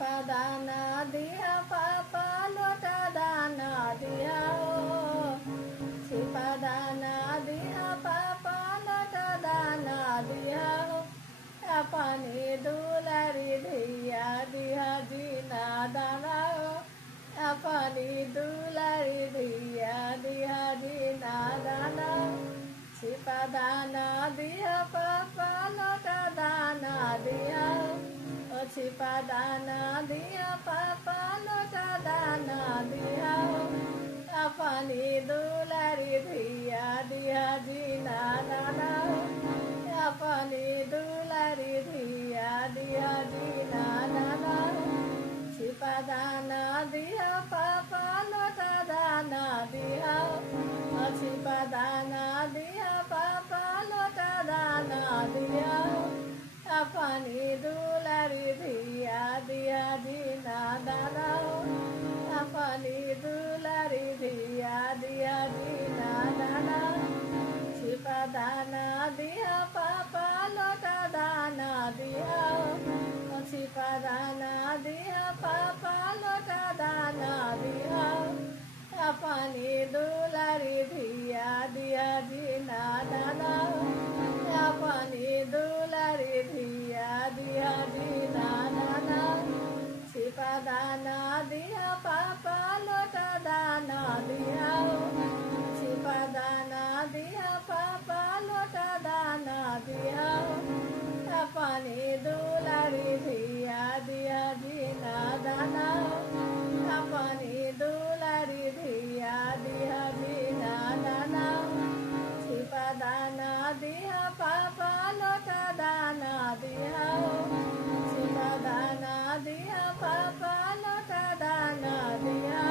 छिपा दाना दिया पापा लोटा दाना दिया ओ छिपा दाना दिया पापा लोटा दाना दिया ओ अपनी दुलारी धिया दिया जीना दाना ओ अपनी दुलारी धिया दिया जीना दाना छिपा दाना दिया पापा लोटा दाना दिया ओ छिपा दाना दिया पापा लोटा दाना दिया अपनी दुलारी धिया दिया जीना दाना अपनी दुलारी धिया दिया जीना दाना छिपा दाना दिया पापा लोटा दाना दिया छिपा दाना दिया पापा लोटा दाना दिया अपनी दुलारी धिया दिया जीना दाना अपनी दुलारी धिया दिया जीना दाना छिपा दाना दिया पापा लोटा दाना दिया छिपा दाना दिया पापा लोटा दाना दिया अपनी दुलारी धिया दिया जीना दाना अपनी दुलारी धिया दिया जीना दाना छिपा दाना दिया पापा लोटा दाना दिया छिपा दाना दिया पापा लोटा दाना दिया अपनी दुलारी धिया दिया जीना दाना अपनी दुलारी धिया दिया जीना दाना छिपा दाना दिया पापा लोटा दाना दिया छिपा दाना दिया पापा लोटा दाना दिया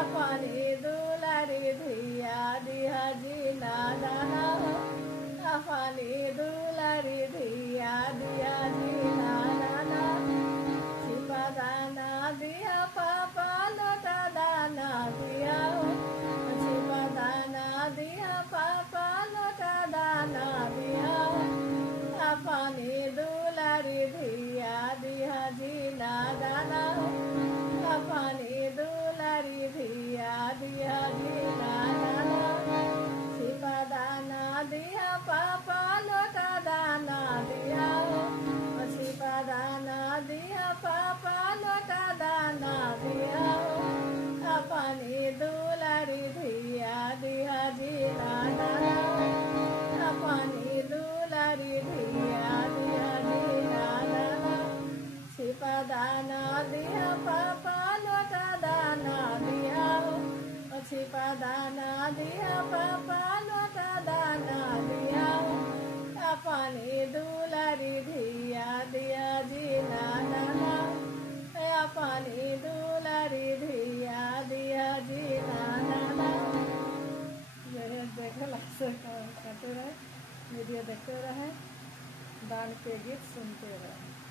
अपनी दुलारी धिया दिया जीना दाना अपनी दुलारी धिया दिया जीना दाना छिपा दाना दिया पापा लोटा दाना दिया छिपा दाना दिया पापा लोटा दाना दिया अपनी दुलारी धिया दिया जीना दाना अपनी दुलारी धिया दिया जीना दाना छिपा दाना दिया पापा लोटा दाना दिया छिपा दाना दिया पापा लोटा दाना दिया अपनी दुलारी धिया दिया जीना दाना अपनी दुलारी धिया दिया जीना दाना छिपा दाना दिया पापा लोटा दाना दिया छिपा दाना दिया पापा लोटा दाना दिया अपनी दुलारी धिया दिया जीना दाना अपनी दुलारी धिया दिया जीना दाना। देखे लगते करते रहे, वीडियो देखते रहे, दान के गीत सुनते रहे।